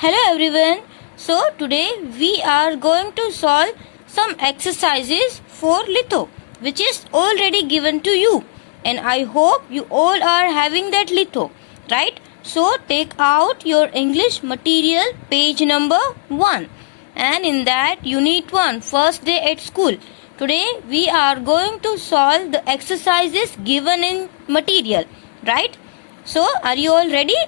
Hello everyone. So today we are going to solve some exercises for litho which is already given to you, and I hope you all are having that litho, right? So take out your English material page number 1, and in that unit 1 first day at school. Today we are going to solve the exercises given in material, right? So are you all ready?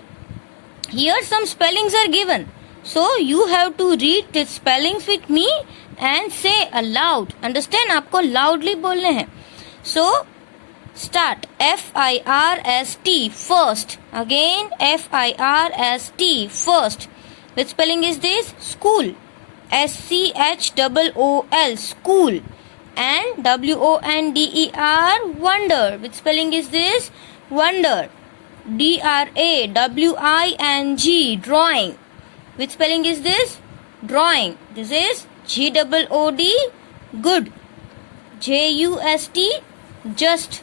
Here some spellings are given. So you have to read the spellings with me and say aloud. Understand? आपको loudly बोलने हैं. So start. F-I-R-S-T first. Again F-I-R-S-T first. Which spelling is this? School. S-C-H-O-O-L school. And W-O-N-D-E-R wonder. Which spelling is this? Wonder. D-R-A-W-I-N-G drawing. Which spelling is this? Drawing. This is G-O-O-D good. J-U-S-T just.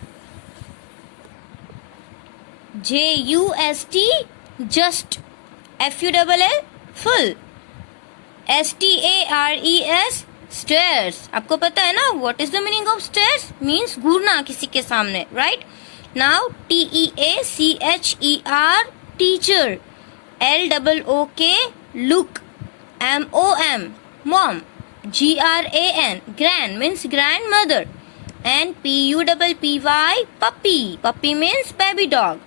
J-U-S-T just. F-U-L-L full. S-T-A-R-E-S stairs. आपको पता है ना what is the meaning of stairs? Means घूरना किसी के सामने, right? Now T-E-A-C-H-E-R teacher. L-O-O-K look. M-O-M mom. G-R-A-N grand means grandmother. And P-U-P-P-Y puppy. Puppy means baby dog.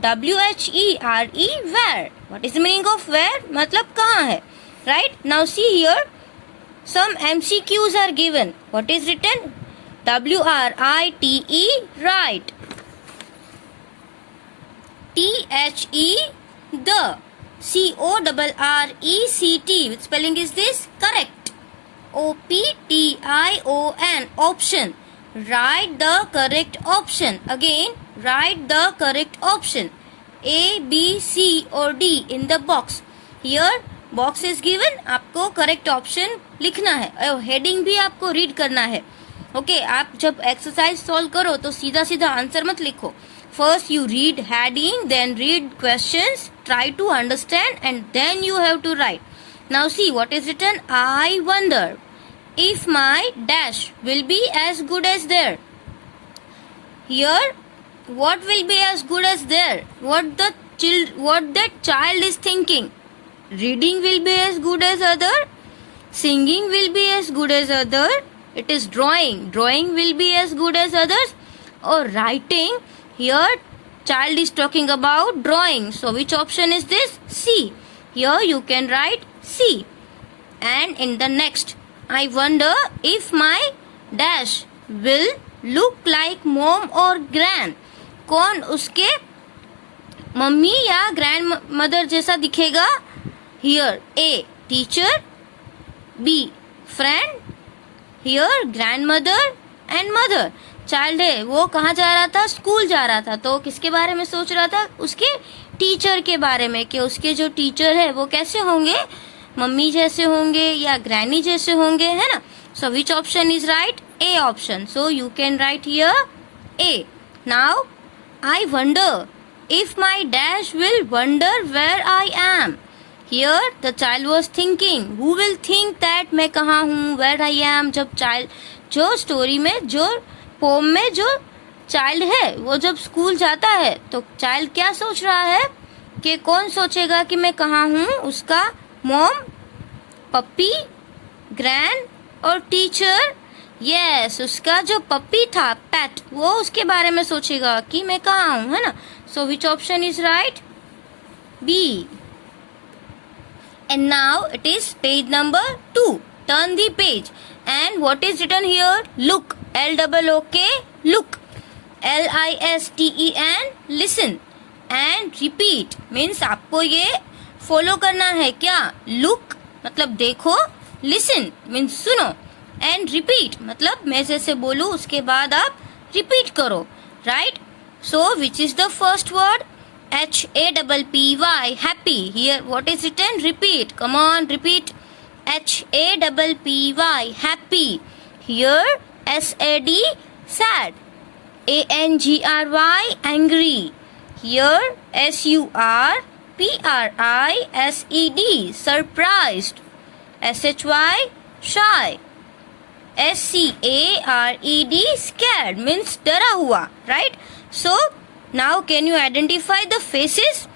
W-H-E-R-E where. What is the meaning of where? मतलब कहाँ है, right? Now see here some MCQs are given. What is written? W-R-I-T-E right. T-H-E the. C-O-R-R-E-C-T which spelling is this? Correct. O-P-T-I-O-N option. Write the correct option. Again write the correct option. A, B, C or D in the box. Here box is given. आपको correct option लिखना है और heading भी आपको read करना है. Okay, आप जब exercise solve करो तो सीधा सीधा आंसर मत लिखो. First you read heading, then read questions, try to understand and then you have to write. Now see what is written. I wonder if my dash will be as good as there. Here what will be as good as there? What that child is thinking. Reading will be as good as other. Singing will be as good as other. It is drawing. Drawing will be as good as others. Or writing. Here child is talking about drawing. So which option is this? C. Here you can write C. And in the next, I wonder if my dash will look like mom or grand. कौन उसके mummy या grand mother जैसा दिखेगा? Here A teacher, B friend, here grandmother and mother. Child है वो कहाँ जा रहा था? स्कूल जा रहा था. तो किसके बारे में सोच रहा था? उसके टीचर के बारे में कि उसके जो टीचर है वो कैसे होंगे? मम्मी जैसे होंगे या ग्रैनी जैसे होंगे, है ना? So which option is right? A option. So you can write here A. Now I wonder if my dash will wonder where I am. Here the child was thinking. Who will think that मैं कहाँ हूँ? Where I am. जब child जो story में जो pome में जो child है वो जब स्कूल जाता है तो चाइल्ड क्या सोच रहा है कि कौन सोचेगा कि मैं कहाँ हूँ? उसका मॉम, पप्पी, ग्रैंड और टीचर. यस, उसका जो पप्पी था पेट वो उसके बारे में सोचेगा कि मैं कहाँ हूँ, है ना? So which option is right? B. And now it is page number 2. Turn the page and what is written here? Look. L-O-O-K look. L-I-S-T-E-N listen and repeat means आपको ये follow करना है क्या? Look मतलब देखो, listen means सुनो and repeat मतलब मैं जैसे बोलूँ उसके बाद आप repeat करो, right? So which is the first word? H-A-P-P-Y happy. Here what is written? Repeat. Come on, repeat. H-A-P-P-Y happy. Here S-A-D sad. A-N-G-R-Y angry. Here S-U-R P-R-I-S-E-D, surprised. S-H-Y, shy. S-C-A-R-E-D, scared, means डरा हुआ, right? So, now can you identify the faces?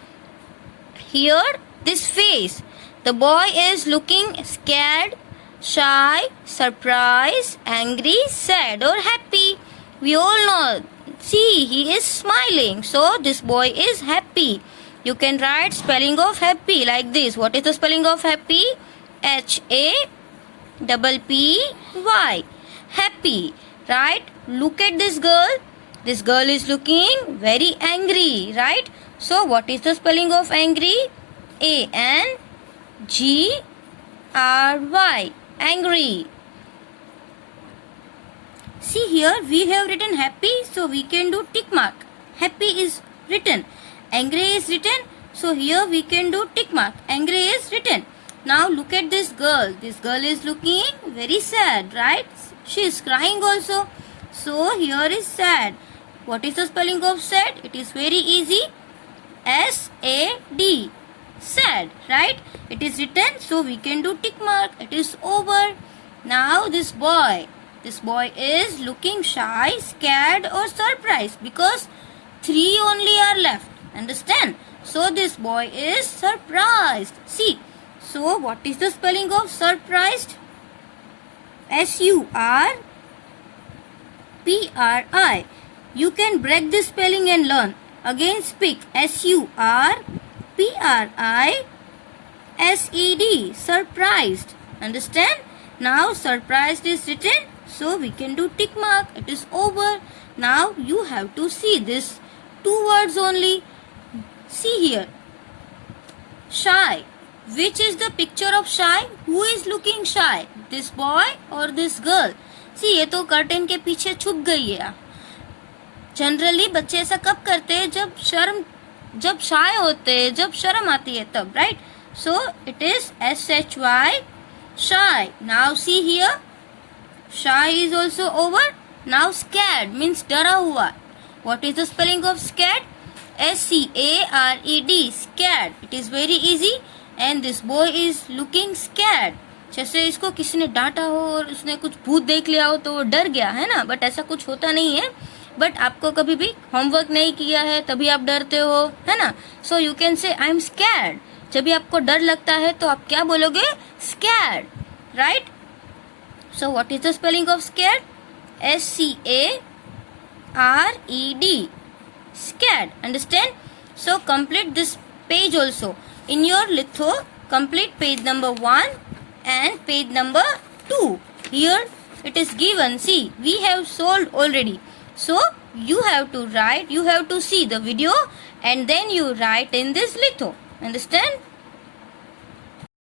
Here, this face. The boy is looking scared, shy, surprised, angry, sad or happy. We all know. See, he is smiling. So, this boy is happy. You can write spelling of happy like this. What is the spelling of happy? H-A-P-P-Y. Happy. Right? Look at this girl. This girl is looking very angry. Right? So, what is the spelling of angry? A-N-G-R-Y. Angry. See here, we have written happy, so we can do tick mark. Happy is written. Angry is written, so here we can do tick mark. Angry is written. Now look at this girl. This girl is looking very sad, right? She is crying also. So here is sad. What is the spelling of sad? It is very easy. S-A-D. Sad, right? It is written, so we can do tick mark. It is over. Now this boy. This boy is looking shy, scared or surprised because 3 only are left. Understand? So this boy is surprised. See. So what is the spelling of surprised? S-U-R-P-R-I. You can break this spelling and learn. Again speak. S-U-R-P-R-I-S-E-D. Surprised. Understand? Now surprised is written. So we can do tick mark. It is over. Now you have to see this 2 words only. See here. Shy. Which is the picture of shy? Who is looking shy? This boy or this girl? See, ये तो curtain के पीछे छुप गई है. Generally बच्चे ऐसा कब करते हैं? जब शाय होते हैं, जब शर्म आती है तब, right? So it is S-H-Y, shy. Now see here. Shy is also over. Now scared means डरा हुआ. What is the spelling of scared? S-C-A-R-E-D. Scared. It is very easy. And this boy is looking scared. जैसे इसको किसी ने डांटा हो और उसने कुछ भूत देख लिया हो तो वो डर गया है ना. बट ऐसा कुछ होता नहीं है. बट आपको कभी भी होमवर्क नहीं किया है तभी आप डरते हो, है ना. सो you can say I am scared. जब भी आपको डर लगता है तो आप क्या बोलोगे? Scared, right. So what is the spelling of scared? S-C-A-R-E-D. Scared. Understand? So complete this page also. In your litho, complete page number 1 and page number 2. Here it is given. See, we have solved already. So you have to write, you have to see the video and then you write in this litho. Understand?